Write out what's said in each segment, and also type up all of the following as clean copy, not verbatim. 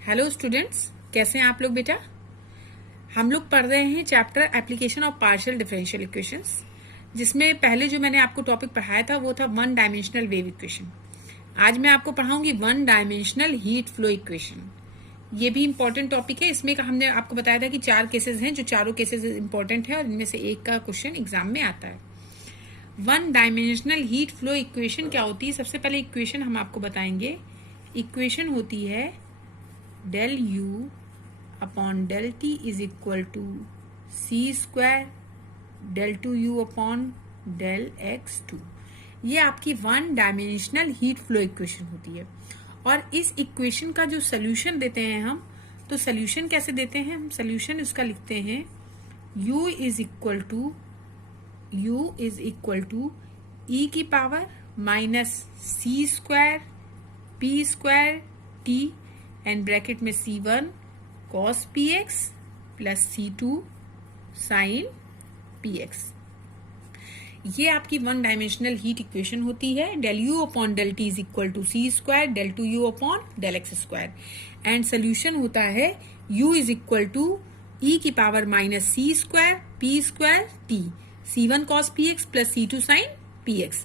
Hello students, कैसे हैं आप लोग बेटा। हम लोग पढ़ रहे हैं chapter application of partial differential equations, जिसमें पहले जो मैंने आपको टॉपिक पढ़ाया था वो था वन डायमेंशनल वेव इक्वेशन। आज मैं आपको पढ़ाऊंगी one dimensional heat flow equation. ये भी इंपॉर्टेंट टॉपिक है। इसमें का हमने आपको बताया था कि 4 केसेस हैं, जो चारों केसेस इंपॉर्टेंट है और इनमें से एक का क्वेश्चन एग्जाम में आता है। One dimensional heat flow equation क्या होती है? सबसे पहले इक्वेशन हम आपको बताएंगे। इक्वेशन होती है del u upon del t is equal to c square del 2u upon del x2। ये आपकी one dimensional heat flow equation होती है। और इस इक्वेशन का जो सोल्यूशन देते हैं हम, तो सोल्यूशन कैसे देते हैं हम? सोल्यूशन उसका लिखते हैं u is equal to e की power minus C square P square t and bracket में C1 cos px plus C2 sin px। ये आपकी वन डायमेंशनल हीट इक्वेशन होती है। del u upon del t is equal to C square del 2u upon del x square. And solution होता है u is equal to e की power minus सी square P square T C1 cos px plus C2 sin px।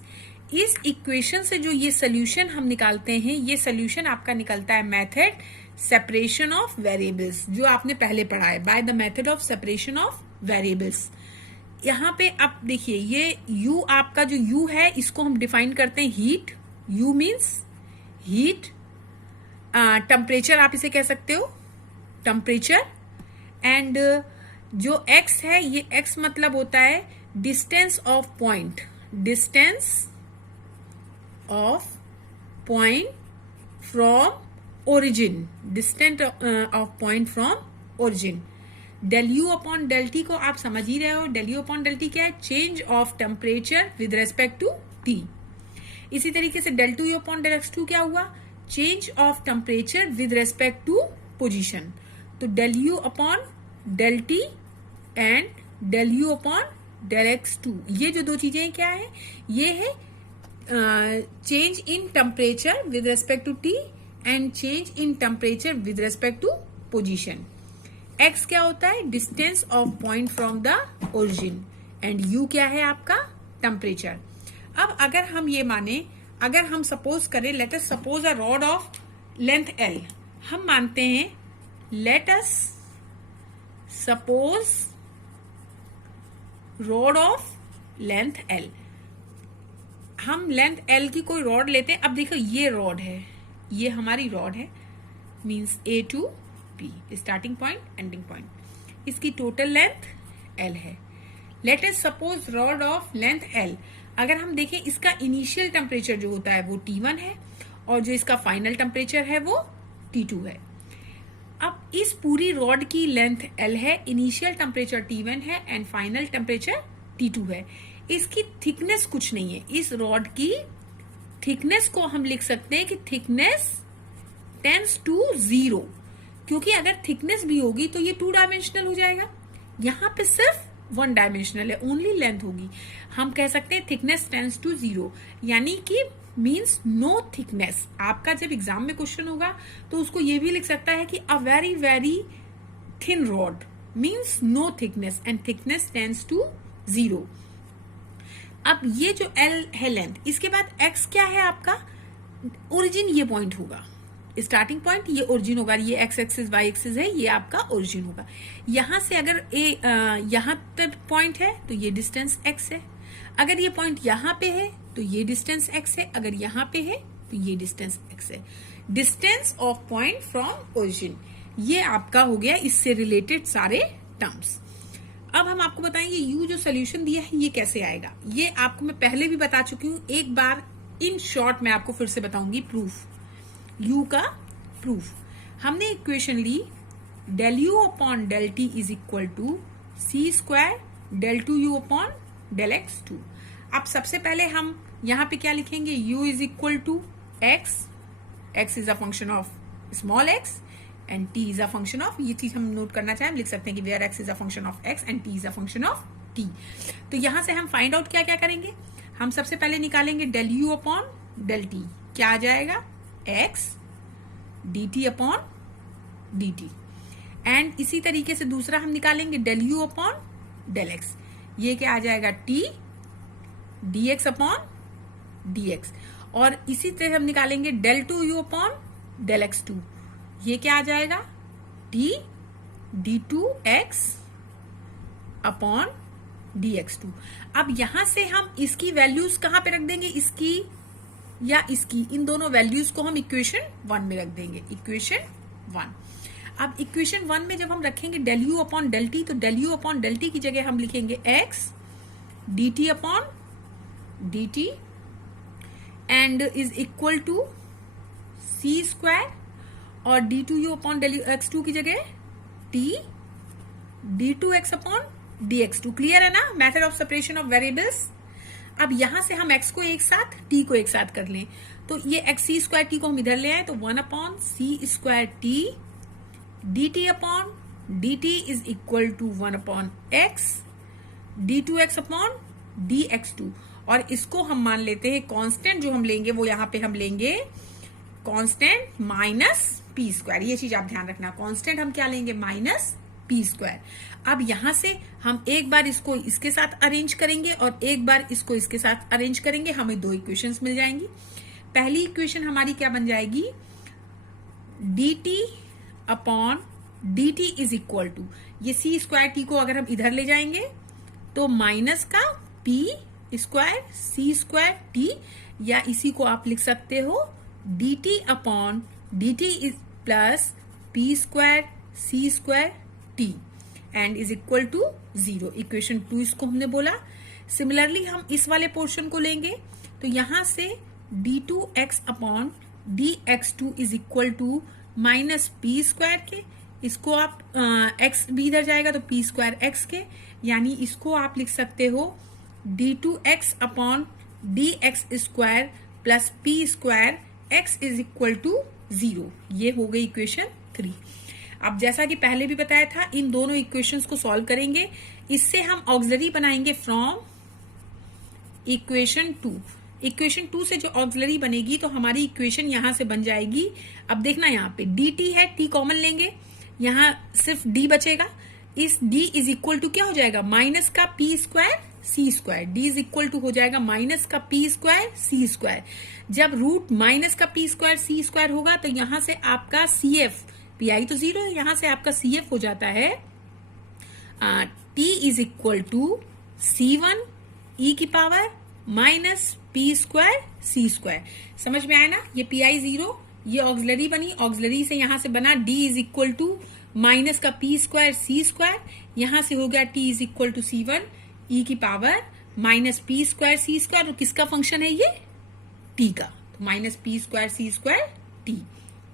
इस equation से जो ये solution हम निकालते हैं, ये सोल्यूशन आपका निकलता है मेथड सेपरेशन ऑफ वेरिएबल्स, जो आपने पहले पढ़ा है, by the method of separation of variables. यहाँ पे आप देखिए, ये u आपका जो u है, इसको हम डिफाइन करते हैं heat. u means heat. Temperature आप इसे कह सकते हो, टेम्परेचर। एंड जो x है, ये x मतलब होता है distance of point, distance of point from origin, distance of point from origin। del u upon del t को आप समझ ही रहे हो। del u upon del t क्या है? Change of temperature with respect to t। इसी तरीके से del 2u upon del x2 क्या हुआ? Change of temperature with respect to position. तो del u upon del t and del u upon del x2, ये जो दो चीजें क्या है? ये है change in temperature with respect to t and change in temperature with respect to position। x क्या होता है? distance of point from the origin and u क्या है आपका? temperature। अब अगर हम ये माने, अगर हम सपोज करें, let us suppose a rod of length L। हम मानते हैं let us suppose rod of length L। हम लेंथ L की कोई रॉड लेते हैं। अब देखो, ये रॉड है, ये हमारी रॉड है, means A to B, starting point ending point. इसकी टोटल लेंथ L है। Let us suppose rod of length L। अगर हम देखें, इसका इनिशियल टेम्परेचर जो होता है वो T1 है और जो इसका फाइनल टेम्परेचर है वो T2 है। अब इस पूरी रॉड की लेंथ L है, इनिशियल टेम्परेचर T1 है एंड फाइनल टेम्परेचर T2 है। इसकी थिकनेस कुछ नहीं है। इस रॉड की थिकनेस को हम लिख सकते हैं कि थिकनेस टेंड्स टू 0, क्योंकि अगर थिकनेस भी होगी तो ये 2 डायमेंशनल हो जाएगा। यहाँ पे सिर्फ 1 डायमेंशनल है, ओनली लेंथ होगी। हम कह सकते हैं थिकनेस टेंड्स टू 0, यानी कि मीन्स नो थिकनेस। आपका जब एग्जाम में क्वेश्चन होगा तो उसको ये भी लिख सकता है कि a very very thin rod means no thickness and thickness tends to 0। अब ये जो L है लेंथ, इसके बाद X क्या है आपका? ओरिजिन। ये पॉइंट होगा स्टार्टिंग पॉइंट, ये ओरिजिन होगा। ये X एक्सिस Y एक्सिस है, ये आपका ओरिजिन होगा। यहां से अगर यहां तक पॉइंट है तो ये डिस्टेंस X है। अगर ये पॉइंट यहां पे है तो ये डिस्टेंस X है। अगर यहां पे है तो ये डिस्टेंस X है। Distance of point from origin, ये आपका हो गया इससे रिलेटेड सारे टर्म्स। अब हम आपको बताएंगे u जो सोल्यूशन दिया है ये कैसे आएगा। ये आपको मैं पहले भी बता चुकी हूं, एक बार इन शॉर्ट मैं आपको फिर से बताऊंगी प्रूफ। u का प्रूफ, हमने इक्वेशन ली del u upon del t is equal to C square del 2u upon del x2। अब सबसे पहले हम यहाँ पे क्या लिखेंगे? u is equal to x is a function of small x and t is a function of, ये चीज हम नोट करना चाहें, लिख सकते हैं कि where x is a function of x and t is a function of t। तो यहां से हम फाइंड आउट क्या क्या करेंगे? हम सबसे पहले निकालेंगे del u upon del t। क्या आ जाएगा? x dt upon D T. And इसी तरीके से दूसरा हम निकालेंगे del you upon del x, ये क्या आ जाएगा t d x upon D x. और इसी तरह हम निकालेंगे del two you upon del x two, ये क्या आ जाएगा t D two x upon D x two. अब यहां से हम इसकी वैल्यूज कहां पे रख देंगे, इसकी या इसकी, इन दोनों वैल्यूज को हम इक्वेशन 1 में रख देंगे, इक्वेशन 1। अब इक्वेशन 1 में जब हम रखेंगे del you upon del T, तो del you upon del T की जगह हम लिखेंगे X D T upon D T and is equal to C square, और D two you upon del x two की जगह T D two x upon D x two. Clear है ना method of separation of variables. अब यहां से हम x को एक साथ t को एक साथ कर लें, तो ये एक्स सी स्क्वायर टी को हम इधर ले आए, तो 1 upon c square t d T upon D t is equal to 1 upon x d two x upon D x two. और इसको हम मान लेते हैं कांस्टेंट, जो हम लेंगे वो यहां पे हम लेंगे कांस्टेंट माइनस पी स्क्वायर। ये चीज आप ध्यान रखना, कांस्टेंट हम क्या लेंगे माइनस पी स्क्वायर। अब यहां से हम एक बार इसको इसके साथ अरेंज करेंगे और एक बार इसको इसके साथ अरेंज करेंगे, हमें दो इक्वेशंस मिल जाएंगी। पहली इक्वेशन हमारी क्या बन जाएगी, d T upon D t is equal to, ये सी स्क्वायर टी को अगर हम इधर ले जाएंगे तो माइनस का p square c square t, या इसी को आप लिख सकते हो d T upon D t is plus p square c square t and is equal to 0। Equation 2 इसको हमने बोला। सिमिलरली हम इस वाले पोर्शन को लेंगे, तो यहां से d two x upon D x two is equal to minus p square के, इसको आप एक्स भी इधर जाएगा तो पी स्क्वायर एक्स के, यानी इसको आप लिख सकते हो d two x upon D x square plus p square x is equal to 0। ये हो गई इक्वेशन 3। अब जैसा कि पहले भी बताया था, इन दोनों इक्वेशंस को सॉल्व करेंगे, इससे हम ऑक्सिलरी बनाएंगे फ्रॉम इक्वेशन 2। इक्वेशन 2 से जो ऑक्सिलरी बनेगी तो हमारी इक्वेशन यहां से बन जाएगी। अब देखना यहाँ पे डी टी है, टी कॉमन लेंगे, यहां सिर्फ डी बचेगा। इस डी इज इक्वल टू क्या हो जाएगा माइनस का p square c square, d is equal to हो जाएगा माइनस का पी स्क्वायर सी स्क्वायर। जब रूट माइनस का पी स्क्वायर सी स्क्वायर होगा तो यहां से आपका सी एफ, पी आई तो 0 है, यहां से आपका सी एफ हो जाता है t is equal to c one e की power minus p square c square. समझ में आया ना, ये पी आई 0, ये ऑक्सिलरी बनी, ऑक्सिलरी से यहां से बना d is equal to minus का पी स्क्वायर सी स्क्वायर, यहां से हो गया t is equal to c one e की power minus p square c square. किसका फंक्शन है ये, टी का, तो minus p square c square t,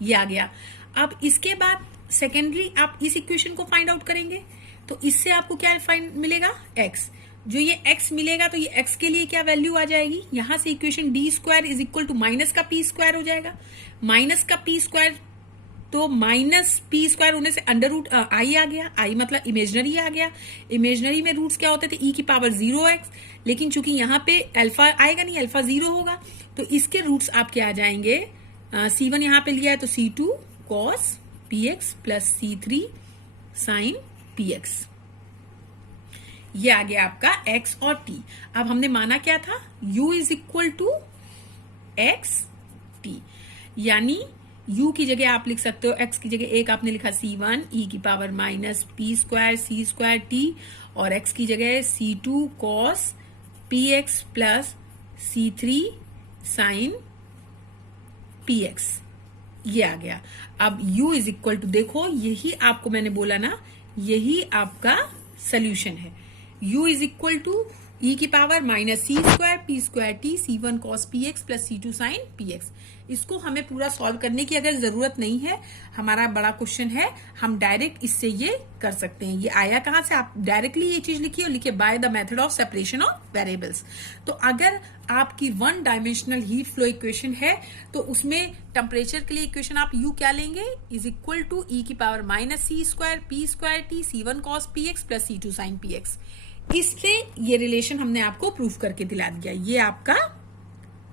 ये आ गया। अब इसके बाद सेकेंडरी आप इस इक्वेशन को फाइंड आउट करेंगे, तो इससे आपको क्या फाइंड मिलेगा x। जो ये x मिलेगा तो ये x के लिए क्या वैल्यू आ जाएगी, यहां से equation d square is equal to minus का पी स्क्वायर हो जाएगा। माइनस का पी स्क्वायर, तो माइनस पी स्क्वायर होने से अंडर रूट आई आ गया, आई मतलब इमेजनरी आ गया। इमेजनरी में रूट्स क्या होते थे, ई की पावर 0x, लेकिन चूंकि यहाँ पे अल्फा आएगा नहीं, अल्फा 0 होगा, तो इसके रूट्स आपके आ जाएंगे C1 यहाँ पे लिया है तो C2 cos px plus C3 sin px। ये आ गया आपका x और t। अब हमने माना क्या था, u is equal to x t, यानी u की जगह आप लिख सकते हो, x की जगह एक आपने लिखा C1 e की power minus p square c square T, और x की जगह C2 cos px plus C3 sin px, ये आ गया। अब u इज इक्वल टू, देखो यही आपको मैंने बोला ना, यही आपका सोल्यूशन है। u is equal to e की पावर माइनस सी square P square T C1 cos px plus C2 sin px। इसको हमें पूरा सॉल्व करने की अगर जरूरत नहीं है, हमारा बड़ा क्वेश्चन है, हम डायरेक्ट इससे ये कर सकते हैं। ये आया कहां से, आप डायरेक्टली ये चीज लिखिए और लिखिए by the method of separation of variables. तो अगर आपकी 1 डायमेंशनल हीट फ्लो इक्वेशन है तो उसमें टेम्परेचर के लिए इक्वेशन आप u क्या लेंगे, इज इक्वल टू ई की पावर माइनस सी square P square T C1 cos px plus C2 sin px। इससे ये रिलेशन हमने आपको प्रूफ करके दिला दिया, ये आपका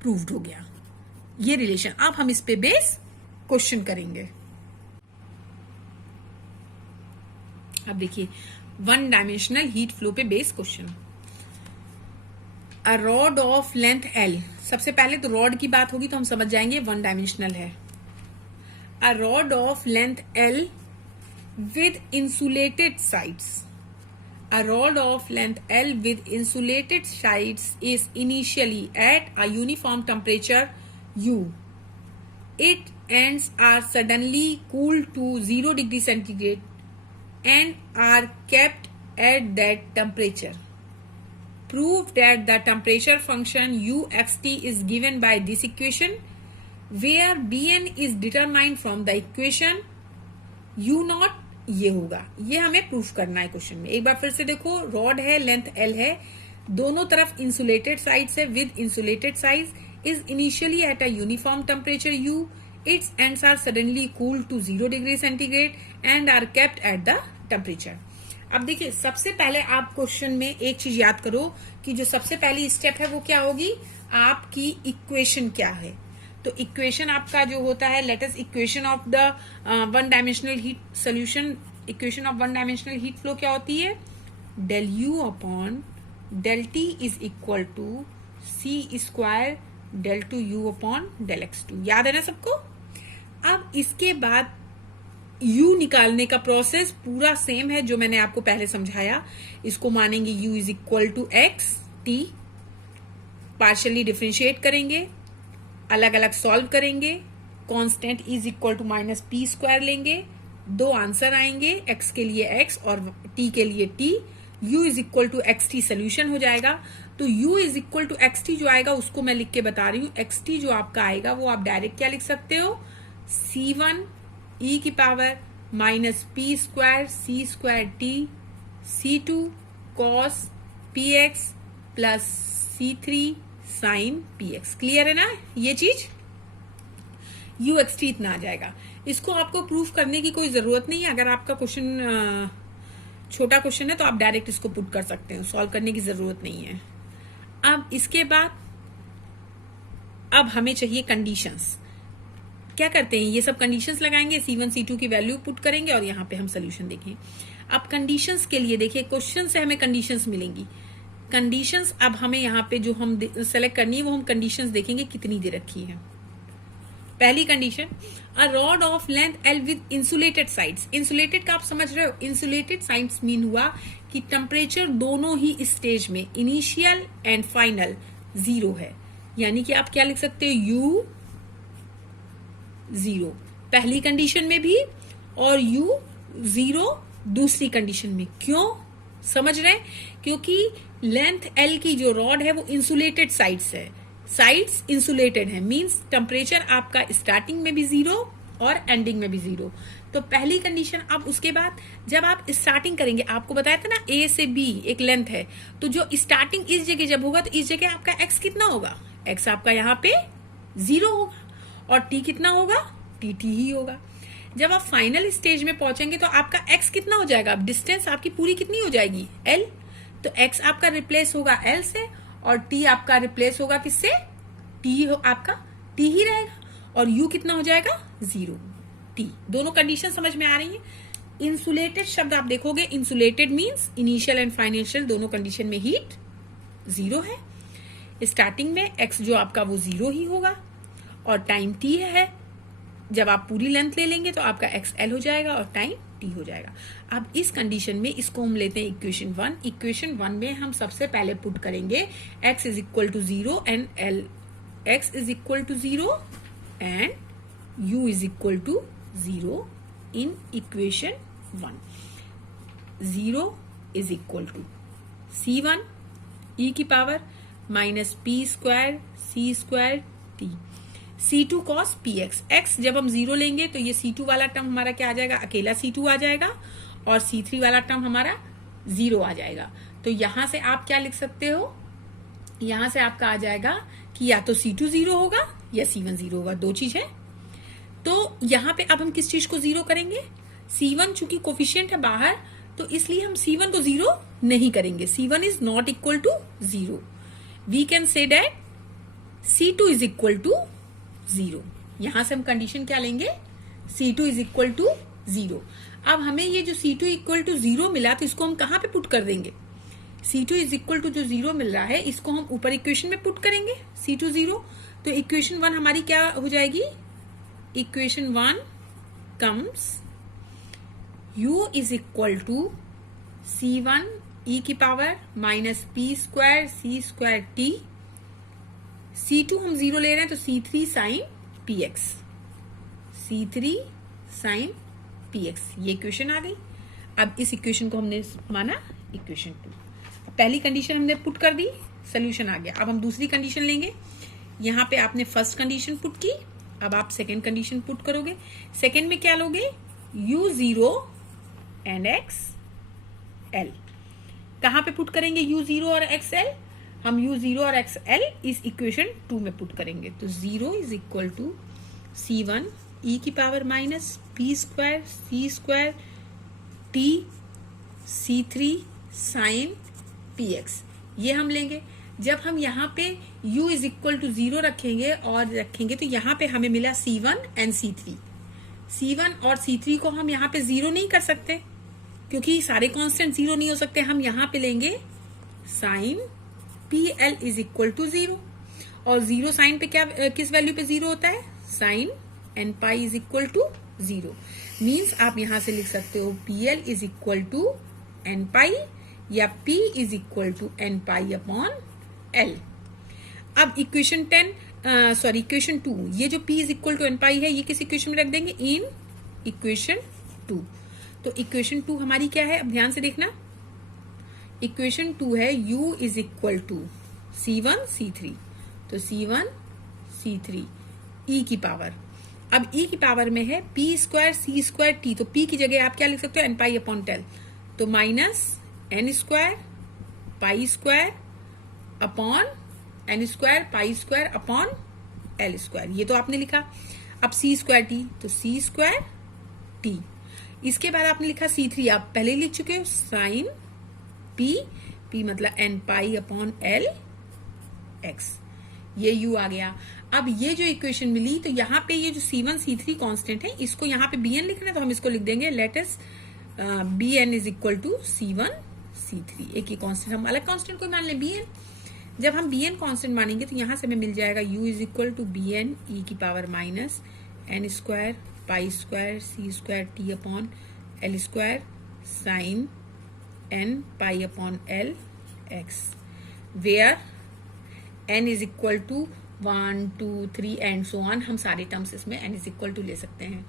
प्रूव्ड हो गया ये रिलेशन। अब हम इस पे बेस क्वेश्चन करेंगे। अब देखिए वन डायमेंशनल हीट फ्लो पे based question. A rod of length L, सबसे पहले तो रॉड की बात होगी तो हम समझ जाएंगे वन डायमेंशनल है। A rod of length L with insulated sides, a rod of length L with insulated sides is initially at a uniform temperature U. Its ends are suddenly cooled to 0 degree centigrade and are kept at that temperature. Prove that the temperature function uxt is given by this equation, where Dn is determined from the equation U naught। ये होगा, ये हमें proof करना है question में। एक बार फिर से देखो, रॉड है, लेंथ एल है, दोनों तरफ इंसुलेटेड साइड्स है with insulated sides, is initially at a uniform temperature u, its ends are suddenly cool to 0 degree centigrade and are kept at the temperature. अब देखिए सबसे पहले आप क्वेश्चन में एक चीज याद करो कि जो सबसे पहली स्टेप है वो क्या होगी, आपकी इक्वेशन क्या है। तो इक्वेशन आपका जो होता है, let us equation of the one dimensional heat solution, equation of one dimensional heat flow क्या होती है, del you upon del t is equal to C square del two you upon del x two. याद है ना सबको। अब इसके बाद u निकालने का प्रोसेस पूरा सेम है जो मैंने आपको पहले समझाया। इसको मानेंगे u is equal to x t, partially differentiate करेंगे, अलग अलग सॉल्व करेंगे, constant is equal to minus p square लेंगे, दो आंसर आएंगे, x के लिए x और t के लिए t, u is equal to x t solution हो जाएगा। तो u is equal to x t जो आएगा उसको मैं लिख के बता रही हूँ। एक्स टी जो आपका आएगा वो आप डायरेक्ट क्या लिख सकते हो, c1 e की power minus p square c square t c2 cos px plus c3 sine px। Clear है ना ये चीज, uxt इतना आ जाएगा। इसको आपको प्रूफ करने की कोई जरूरत नहीं है। अगर आपका क्वेश्चन छोटा क्वेश्चन है तो आप डायरेक्ट इसको पुट कर सकते हो, सॉल्व करने की जरूरत नहीं है। अब इसके बाद अब हमें चाहिए कंडीशंस। क्या करते हैं, ये सब कंडीशंस लगाएंगे, C1 C2 की वैल्यू पुट करेंगे और यहाँ पे हम सोल्यूशन देखें। अब कंडीशंस के लिए देखिए क्वेश्चन से हमें कंडीशंस मिलेंगी। कंडीशंस अब हमें यहाँ पे जो हम सेलेक्ट करनी है वो हम कंडीशंस देखेंगे कितनी दे रखी है। पहली condition, a rod of length L with insulated sides. Insulated का आप समझ रहे हो, इंसुलेटेड साइड्स मीन हुआ कि टेम्परेचर दोनों ही स्टेज में इनिशियल एंड फाइनल 0 है। यानी कि आप क्या लिख सकते हो, यू 0 पहली कंडीशन में भी और यू 0 दूसरी कंडीशन में। क्यों समझ रहे हैं, क्योंकि लेंथ एल की जो रॉड है वो इंसुलेटेड साइड्स है, साइड्स इंसुलेटेड है, मींस टेम्परेचर आपका स्टार्टिंग में भी 0 और एंडिंग में भी 0। तो पहली कंडीशन। अब उसके बाद जब आप स्टार्टिंग करेंगे, आपको बताया था ना ए से बी एक लेंथ है, तो जो स्टार्टिंग इस जगह जब होगा तो इस जगह आपका एक्स कितना होगा, एक्स आपका यहाँ पे 0 होगा और टी कितना होगा, टी टी ही होगा। जब आप फाइनल स्टेज में पहुंचेंगे तो आपका एक्स कितना हो जाएगा, अब डिस्टेंस आपकी पूरी कितनी हो जाएगी, एल। तो एक्स आपका रिप्लेस होगा एल से और टी आपका रिप्लेस होगा किससे, टी आपका टी ही रहेगा और यू कितना हो जाएगा 0 टी। दोनों कंडीशन समझ में आ रही है। इंसुलेटेड शब्द आप देखोगे, insulated means initial and financial दोनों कंडीशन में हीट 0 है। स्टार्टिंग में एक्स जो आपका वो 0 ही होगा और टाइम टी है। जब आप पूरी लेंथ ले लेंगे तो आपका एक्स एल हो जाएगा और टाइम टी हो जाएगा। अब इस कंडीशन में इसको हम लेते हैं इक्वेशन 1। इक्वेशन 1 में हम सबसे पहले पुट करेंगे x is equal to 0 and l, x is equal to 0 and u is equal to 0 in equation 1। 0 is equal to c1 e की power minus p square c square t, C2 cos px। x जब हम 0 लेंगे तो ये C2 वाला term हमारा क्या आ जाएगा, अकेला C2 आ जाएगा और C3 वाला टर्म हमारा 0 आ जाएगा। तो यहां से आप क्या लिख सकते हो, यहां से आपका आ जाएगा कि या तो C2 0 होगा या C1 0 होगा, दो चीज है। तो यहां पे अब हम किस चीज को 0 करेंगे, C1 चूंकि कोफिशिएंट है बाहर तो इसलिए हम C1 को 0 नहीं करेंगे। C1 is not equal to 0। We can say that C2 is equal to 0। यहां से हम कंडीशन क्या लेंगे, C2 इज इक्वल टू 0। अब हमें ये जो C2 इक्वल टू 0 मिला तो इसको हम कहाँ पे पुट कर देंगे? C2 इज इक्वल टू जो 0 मिल रहा है इसको हम ऊपर इक्वेशन में पुट करेंगे, C2 0। तो इक्वेशन 1 हमारी क्या हो जाएगी? Equation 1 comes U is equal to C1 e की power minus p square c square t, C2 हम 0 ले रहे हैं तो C3 sine px, C3 sine px, ये इक्वेशन आ गई। अब इस इक्वेशन को हमने माना इक्वेशन 2। पहली कंडीशन हमने पुट कर दी, सोल्यूशन आ गया। अब हम दूसरी कंडीशन लेंगे। यहाँ पे आपने फर्स्ट कंडीशन पुट की, अब आप सेकेंड कंडीशन पुट करोगे। सेकेंड में क्या लोगे? u0 and xl। कहाँ पे पुट करेंगे u0 और xl? हम u0 और xl इस इक्वेशन 2 में पुट करेंगे। तो 0 is equal to C1 e की power minus p square c square t C3 sine px, ये हम लेंगे। जब हम यहाँ पे u इज इक्वल टू 0 रखेंगे तो यहाँ पे हमें मिला C1 एंड C3। C1 और C3 को हम यहाँ पे 0 नहीं कर सकते क्योंकि सारे कांस्टेंट 0 नहीं हो सकते। हम यहाँ पे लेंगे sine PL is equal to 0, और 0 साइन पे क्या किस वैल्यू पे 0 होता है? Sine n pi is equal to 0। Means आप यहां से लिख सकते हो PL is equal to n pi या P is equal to n pi upon L। अब इक्वेशन 2, ये जो P is equal to n pi है ये किस इक्वेशन में रख देंगे? In equation 2। तो इक्वेशन 2 हमारी क्या है? अब ध्यान से देखना। इक्वेशन 2 है u is equal to C1 C3, तो C1 C3 e की पावर, अब e की पावर में है p square c square t, तो p की जगह आप क्या लिख सकते हो? एन पाई अपॉन टेल, तो minus n square pi square upon n square pi square upon l square, ये तो आपने लिखा। अब c स्क्वायर t, तो c स्क्वायर t। इसके बाद आपने लिखा C3, आप पहले लिख चुके हो, साइन p मतलब n pi upon l x, ये u आ गया। अब ये जो इक्वेशन मिली, तो यहाँ पे ये जो C1 C3 कांस्टेंट है इसको यहाँ पे bn लिखना है, तो हम इसको लिख देंगे let us bn is equal to C1 C3। एक ही कांस्टेंट, हम अलग कांस्टेंट को मान लें bn। जब हम bn कांस्टेंट मानेंगे तो यहाँ से हमें मिल जाएगा u is equal to bn e की power minus n square pi square c square t upon l square sine n pi upon l x, where n is equal to 1 2 3 and so on. हम सारे terms इसमें n is equal to ले सकते हैं,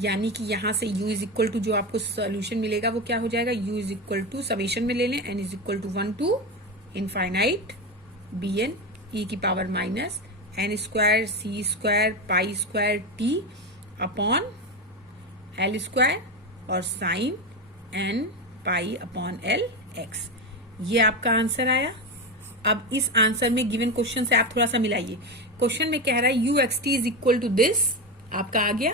यानी कि यहाँ से u इज इक्वल टू जो आपको सोल्यूशन मिलेगा वो क्या हो जाएगा? u is equal to summation में ले लें, n is equal to 1 to infinite bn e की power minus n square c square pi square t upon l square और sine n pi upon l x, ये आपका answer आया। अब इस आंसर में गिवन क्वेश्चन से आप थोड़ा सा मिलाइए। क्वेश्चन में कह रहा है u x t is equal to this, आपका आ गया।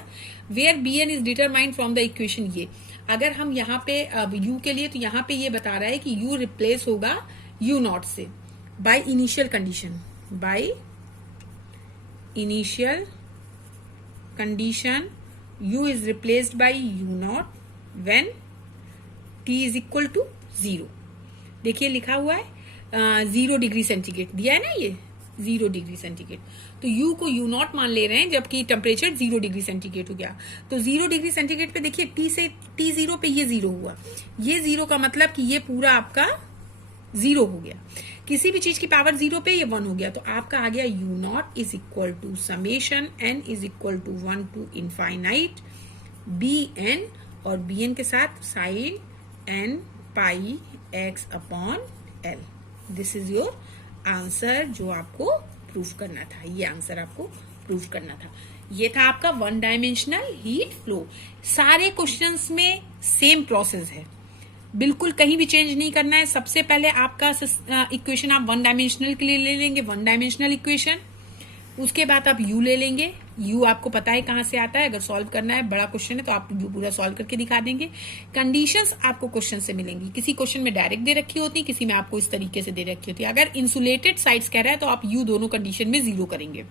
Where bn is determined from the equation, ये अगर हम यहाँ पे अब u के लिए, तो यहाँ पे ये बता रहा है कि u रिप्लेस होगा u नॉट से by initial condition, by initial condition u is replaced by u naught when t is equal to 0। देखिए लिखा हुआ है 0 डिग्री सेंटीग्रेड दिया है ना, ये 0 डिग्री सेंटीग्रेड, तो u को u नॉट मान ले रहे हैं जबकि टेम्परेचर 0 डिग्री सेंटीग्रेड हो गया। तो 0 डिग्री सेंटीग्रेड पे देखिए t से t0 पे ये 0 हुआ, ये 0 का मतलब कि ये पूरा आपका 0 हो गया। किसी भी चीज की पावर 0 पे ये 1 हो गया, तो आपका आ गया u naught is equal to summation n is equal to 1 to infinite bn, और bn के साथ साइन n पाई x upon l। This is your answer जो आपको प्रूफ करना था, ये आंसर आपको प्रूफ करना था। ये था आपका 1 डायमेंशनल हीट फ्लो। सारे क्वेश्चंस में सेम प्रोसेस है, बिल्कुल कहीं भी चेंज नहीं करना है। सबसे पहले आपका इक्वेशन आप 1 डायमेंशनल के लिए ले लेंगे, 1 डायमेंशनल इक्वेशन। उसके बाद आप u ले लेंगे, u आपको पता है कहां से आता है, अगर सॉल्व करना है बड़ा क्वेश्चन है तो आप u पूरा सॉल्व करके दिखा देंगे। कंडीशंस आपको क्वेश्चन से मिलेंगी, किसी क्वेश्चन में डायरेक्ट दे रखी होती, किसी में आपको इस तरीके से दे रखी होती है। अगर इंसुलेटेड साइड्स कह रहा है तो आप u दोनों कंडीशन में 0 करेंगे।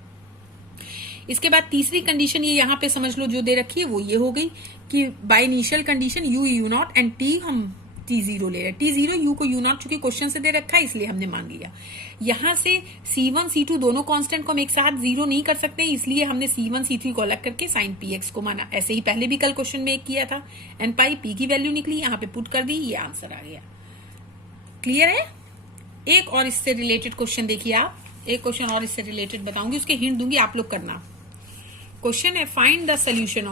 इसके बाद तीसरी कंडीशन ये यहाँ पे समझ लो जो दे रखी है वो ये हो गई कि bye initial condition you you not and T हम T0 ले रहे हैं। T0 यू को यू नॉट चूंकि क्वेश्चन से दे रखा है इसलिए हमने मान लिया। यहां से C1 C2 दोनों कांस्टेंट को हम एक साथ जीरो नहीं कर सकते, इसलिए हमने C1 C3 को अलग करके साइन PX को माना। ऐसे ही पहले भी कल क्वेश्चन में एक किया था। एन पाई पी की वैल्यू निकली, यहाँ पे पुट कर दी, ये आंसर आ गया। क्लियर है? एक और इससे रिलेटेड क्वेश्चन देखिए आप, एक क्वेश्चन और इससे रिलेटेड बताऊंगी, उसके हिंट दूंगी, आप लोग करना। क्वेश्चन है find the solution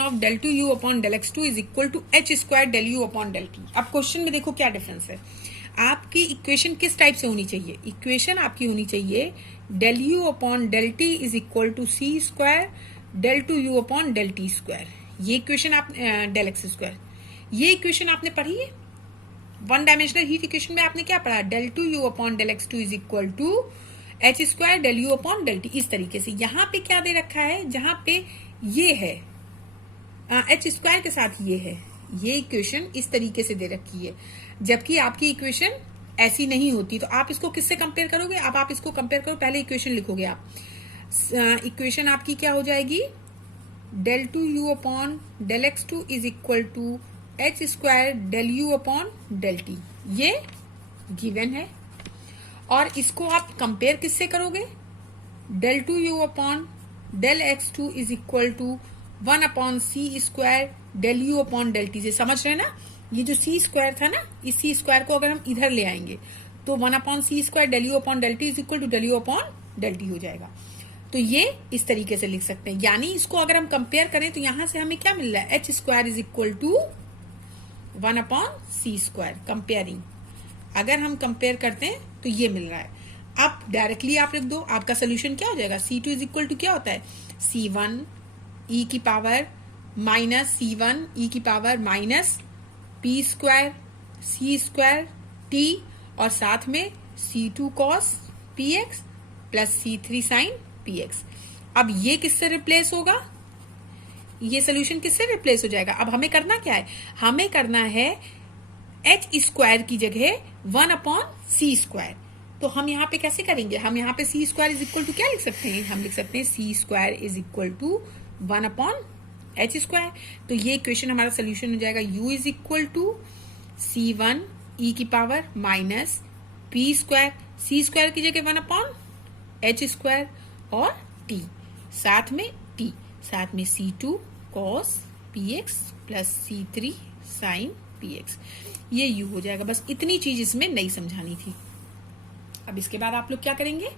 of del 2 u upon del x2 is equal to h square del u upon del t। अब क्वेश्चन में देखो क्या डिफरेंस है। आपकी इक्वेशन किस टाइप से होनी चाहिए? इक्वेशन आपकी होनी चाहिए del u upon del t is equal to c square del 2 u upon del t square. ये इक्वेशन आप del x स्क्वायर, ये इक्वेशन आपने पढ़ी है वन डायमेंशनल हीट इक्वेशन में। आपने क्या पढ़ा? del 2 u upon del x2 is equal to h square del u upon del t। इस तरीके से यहाँ पे क्या दे रखा है, जहां पे ये है h स्क्वायर के साथ ये है, ये इक्वेशन इस तरीके से दे रखी है, जबकि आपकी इक्वेशन ऐसी नहीं होती। तो आप इसको किससे कंपेयर करोगे? अब आप इसको कंपेयर करो, पहले इक्वेशन लिखोगे आप। इक्वेशन आपकी क्या हो जाएगी? del 2 u upon del x2 is equal to h square del u upon del t, ये गिवन है। और इसको आप कंपेयर किससे करोगे? del 2 u upon del x2 is equal to 1 upon c square del u upon del t से। समझ रहे ना? ये जो c स्क्वायर था ना, इस c स्क्वायर को अगर हम इधर ले आएंगे तो 1 upon c square del u upon del t is equal to del u upon del t हो जाएगा। तो ये इस तरीके से लिख सकते हैं। यानी इसको अगर हम कंपेयर करें तो यहां से हमें क्या मिल रहा है? h square is equal to 1 upon c square. Comparing अगर हम कंपेयर करते हैं तो ये मिल रहा है। अब डायरेक्टली आप लिख दो, आपका सोल्यूशन क्या हो जाएगा? C2 इज इक्वल टू क्या होता है? C1 e की पावर माइनस C1 e की power minus p square c square t और साथ में C2 cos px plus C3 sin px। अब ये किससे रिप्लेस होगा? ये सोल्यूशन किससे रिप्लेस हो जाएगा? अब हमें करना क्या है? हमें करना है h स्क्वायर की जगह 1 अपॉन c स्क्वायर। तो हम यहाँ पे कैसे करेंगे? हम यहाँ पे c square is equal to क्या लिख सकते हैं? हम लिख सकते हैं c square is equal to 1 upon h square. तो ये इक्वेशन हमारा सोल्यूशन हो जाएगा u is equal to C1 e की power minus p square, c square की जगह 1 अपॉन h स्क्वायर और t, साथ में t, साथ में C2 cos px plus C3 sin px। ये u हो जाएगा। बस इतनी चीज इसमें नहीं समझानी थी। अब इसके बाद आप लोग क्या करेंगे?